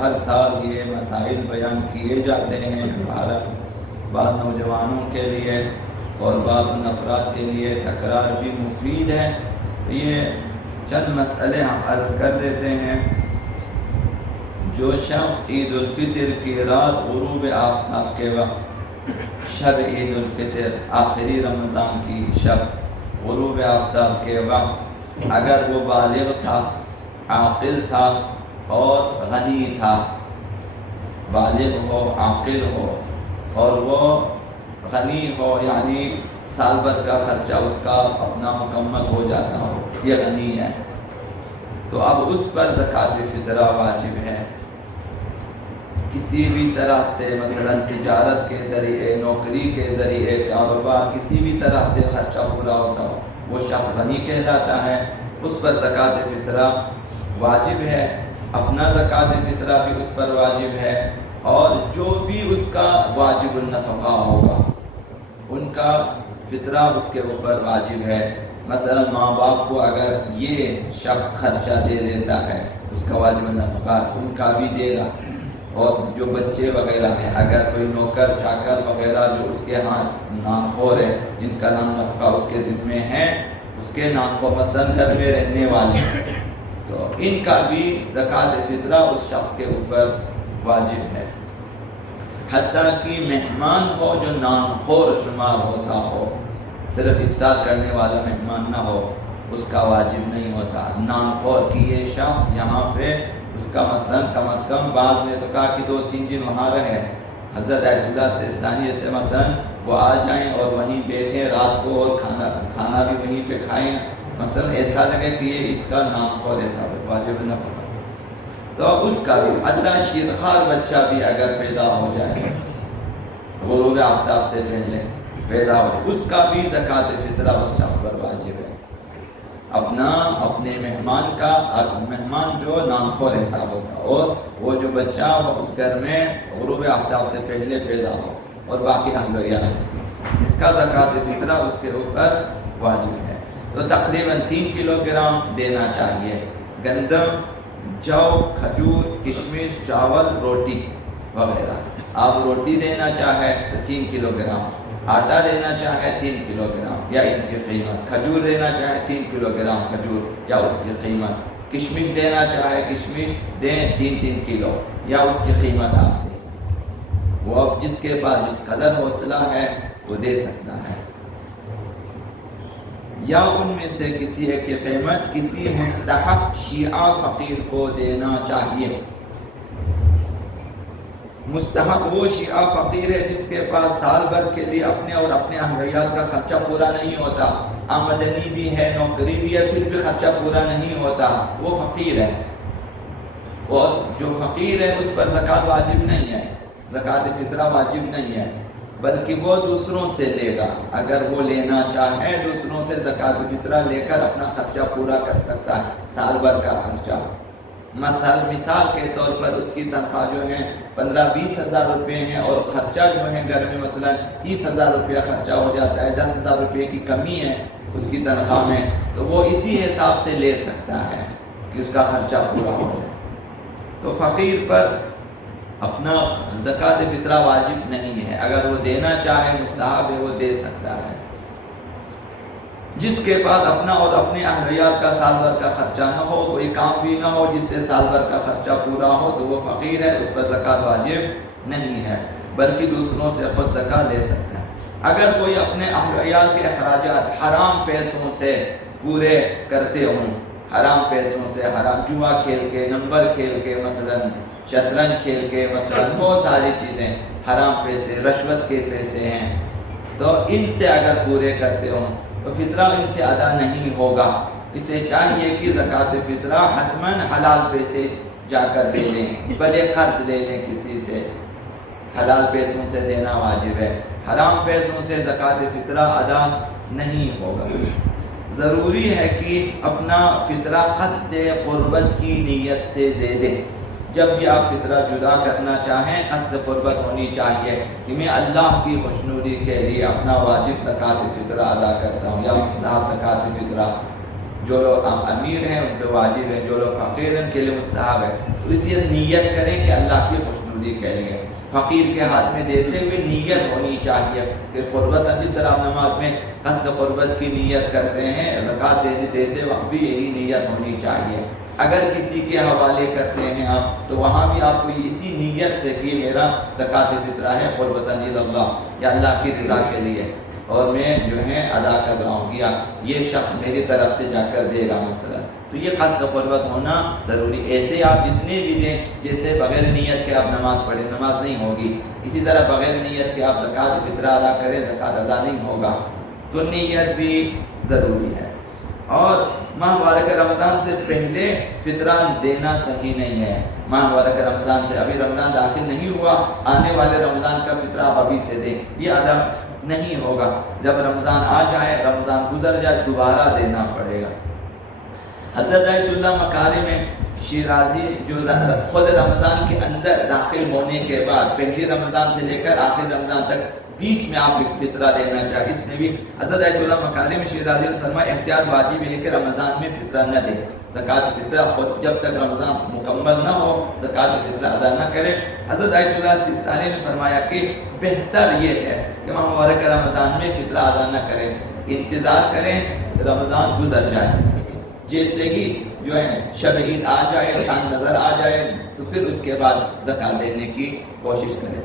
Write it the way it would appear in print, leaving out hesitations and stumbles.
ہر سال یہ مسائل بیان کیے جاتے ہیں ہمارا بعض نوجوانوں کے لیے اور بعض افراد کے لیے تکرار بھی مفید ہے. یہ چند مسئلے ہم عرض کر دیتے ہیں. جو شخص عید الفطر کی رات غروب آفتاب کے وقت، شب عید الفطر آخری رمضان کی شب غروب آفتاب کے وقت اگر وہ بالغ تھا، عاقل تھا اور غنی تھا، بالغ ہو، عاقل ہو اور وہ غنی ہو، یعنی سال بھر کا خرچہ اس کا اپنا مکمل ہو جاتا ہو، یہ غنی ہے، تو اب اس پر زکوٰۃ فطرہ واجب ہے. کسی بھی طرح سے مثلا تجارت کے ذریعے، نوکری کے ذریعے، کاروبار، کسی بھی طرح سے خرچہ پورا ہوتا ہو، وہ شخص غنی کہلاتا ہے. اس پر زکوٰۃ فطرہ واجب ہے. اپنا زکوٰۃ فطرہ بھی اس پر واجب ہے، اور جو بھی اس کا واجب النفقہ ہوگا ان کا فطرہ اس کے اوپر واجب ہے. مثلا ماں باپ کو اگر یہ شخص خرچہ دے دیتا ہے، اس کا واجب النفقہ ان کا بھی دے گا. اور جو بچے وغیرہ ہیں، اگر کوئی نوکر چاکر وغیرہ جو اس کے ہاں نامخور ہے، جن کا نام نفقہ اس کے ذمے ہے، اس کے نامخور مثلا گھر میں رہنے والے ہیں، تو ان کا بھی زکوٰۃ فطرہ اس شخص کے اوپر واجب ہے. حتیٰ کہ مہمان ہو جو نامخور شمار ہوتا ہو، صرف افطار کرنے والا مہمان نہ ہو، اس کا واجب نہیں ہوتا. نامخور کی یہ شخص یہاں پہ اس کا مثلا کم از کم، بعض نے تو کہا کہ 2-3 دن وہاں رہے. حضرت آیت اللہ سیستانی سے مثلا وہ آ جائیں اور وہیں بیٹھیں رات کو، اور کھانا بھی وہیں پہ کھائیں، مثلا ایسا لگے کہ یہ اس کا نامخور ایسا واجب نہ پڑا، تو اس کا بھی. حتیٰ شیرخوار بچہ بھی اگر پیدا ہو جائے غروب آفتاب سے پہلے پیدا ہو جائے، اس کا بھی زکوٰۃ فطرہ اس شخص پر واجب ہے. اپنے مہمان جو نامخور حساب ہوتا، اور وہ جو بچہ وہ اس گھر میں غروب آفتاب سے پہلے پیدا ہو، اور باقی اہل و عیال اس کا زکوٰۃ فطرہ اس کے اوپر واجب ہے. تو تقریباً 3 کلو گرام دینا چاہیے. گندم، جو، کھجور، کشمش، چاول، روٹی وغیرہ. آپ روٹی دینا چاہے تو 3 کلو گرام، آٹا دینا چاہے 3 کلو گرام یا ان کی قیمت، کھجور دینا چاہے 3 کلو گرام کھجور یا اس کی قیمت، کشمش دینا چاہے کشمش دیں 3 کلو یا اس کی قیمت آپ دیں. وہ اب جس کے پاس جس قدر حوصلہ ہے وہ دے سکتا ہے. یا ان میں سے کسی ایک کی قیمت کسی مستحق شیعہ فقیر کو دینا چاہیے. مستحق وہ شیعہ فقیر ہے جس کے پاس سال بھر کے لیے اپنے اور اپنے اہل وعیال کا خرچہ پورا نہیں ہوتا، آمدنی بھی ہے، نوکری بھی ہے، پھر بھی خرچہ پورا نہیں ہوتا، وہ فقیر ہے. اور جو فقیر ہے اس پر زکوٰۃ واجب نہیں ہے، زکوٰۃ فطرہ واجب نہیں ہے، بلکہ وہ دوسروں سے لے گا. اگر وہ لینا چاہے دوسروں سے زکوٰۃ فطرہ لے کر اپنا خرچہ پورا کر سکتا ہے، سال بھر کا خرچہ. مثال کے طور پر اس کی تنخواہ جو ہے 15-20 ہزار روپے ہیں، اور خرچہ جو ہے گھر میں مثلا 30 ہزار روپیہ خرچہ ہو جاتا ہے، 10 ہزار روپے کی کمی ہے اس کی تنخواہ میں، تو وہ اسی حساب سے لے سکتا ہے کہ اس کا خرچہ پورا ہو جائے. تو فقیر پر اپنا زکوٰۃ فطرہ واجب نہیں ہے. اگر وہ دینا چاہے مستحب ہے، وہ دے سکتا ہے. جس کے پاس اپنا اور اپنے اہل وعیال کا سال بھر کا خرچہ نہ ہو، کوئی کام بھی نہ ہو جس سے سال بھر کا خرچہ پورا ہو، تو وہ فقیر ہے، اس پر زکوٰۃ واجب نہیں ہے، بلکہ دوسروں سے خود زکوٰۃ لے سکتا ہے. اگر کوئی اپنے اہل وعیال کے اخراجات حرام پیسوں سے پورے کرتے ہوں، حرام پیسوں سے، حرام جوا کھیل کے، نمبر کھیل کے، مثلا شطرنج کھیل کے، مثلا بہت ساری چیزیں، حرام پیسے، رشوت کے پیسے ہیں، تو ان سے اگر پورے کرتے ہوں تو فطرہ ان سے ادا نہیں ہوگا. اسے چاہیے کہ زکوٰۃ فطرہ حتماً حلال پیسے جا کر لے لیں، بھلے قرض لے لیں کسی سے، حلال پیسوں سے دینا واجب ہے. حرام پیسوں سے زکوٰۃ فطرہ ادا نہیں ہوگا. ضروری ہے کہ اپنا فطرہ قصد قربت کی نیت سے دے دیں. جب بھی آپ فطرہ جدا کرنا چاہیں، قصد قربت ہونی چاہیے کہ میں اللہ کی خوشنودی کے لیے اپنا واجب زکوٰۃ فطرہ ادا کرتا ہوں یا مستحب زکوٰۃ فطرہ جو لوگ امیر ہیں ان پہ واجب ہے، جو لوگ فقیر ہیں ان کے لیے مستحب ہے۔ تو اس لیے نیت کریں کہ اللہ کی خوشنودی کے لیے، فقیر کے ہاتھ میں دیتے ہوئے نیت ہونی چاہیے کہ قربت، جس طرح آپ نماز میں قصد قربت کی نیت کرتے ہیں، زکوٰۃ دیتے وقت بھی یہی نیت ہونی چاہیے۔ اگر کسی کے حوالے کرتے ہیں آپ تو وہاں بھی آپ کو اسی نیت سے کہ میرا زکوٰۃ فطرہ ہے قربۃ اللہ، یا اللہ کی رضا کے لیے، اور میں جو ہے ادا کر رہا ہوں، یا یہ شخص میری طرف سے جا کر دے گا مثلا، تو یہ قصد قربت ہونا ضروری۔ ایسے آپ جتنے بھی دیں، جیسے بغیر نیت کے آپ نماز پڑھیں نماز نہیں ہوگی، اسی طرح بغیر نیت کے آپ زکوٰۃ فطرہ ادا کریں زکوٰۃ ادا نہیں ہوگا، تو نیت بھی ضروری ہے۔ اور ماہ مبارک رمضان سے پہلے فطرہ دینا صحیح نہیں ہے۔ ماہ مبارک رمضان سے، ابھی رمضان داخل نہیں ہوا، آنے والے رمضان کا فطرہ آپ ابھی سے دیں، یہ ادا نہیں ہوگا۔ جب رمضان آ جائے، رمضان گزر جائے، دوبارہ دینا پڑے گا۔ حضرت آیت اللہ مکارم شیرازی جو خود رمضان کے اندر داخل ہونے کے بعد، پہلی رمضان سے لے کر آخر رمضان تک بیچ میں آپ فطرہ دینا چاہیے، اس میں بھی حضرت آیت اللہ مکارم شیرازی نے فرمایا احتیاط واجب ہے کہ رمضان میں فطرہ نہ دے، زکوٰۃ فطرہ خود جب تک رمضان مکمل نہ ہو زکوٰۃ فطرہ ادا نہ کرے۔ حضرت آیت اللہ سیستانی نے فرمایا کہ بہتر یہ ہے کہ ماہ مبارک رمضان میں فطرہ ادا نہ کریں، انتظار کریں رمضان گزر جائے، جیسے ہی جو ہے شب عید آ جائے، چاند نظر آ جائے، تو پھر اس کے بعد زکوٰۃ دینے کی کوشش کریں۔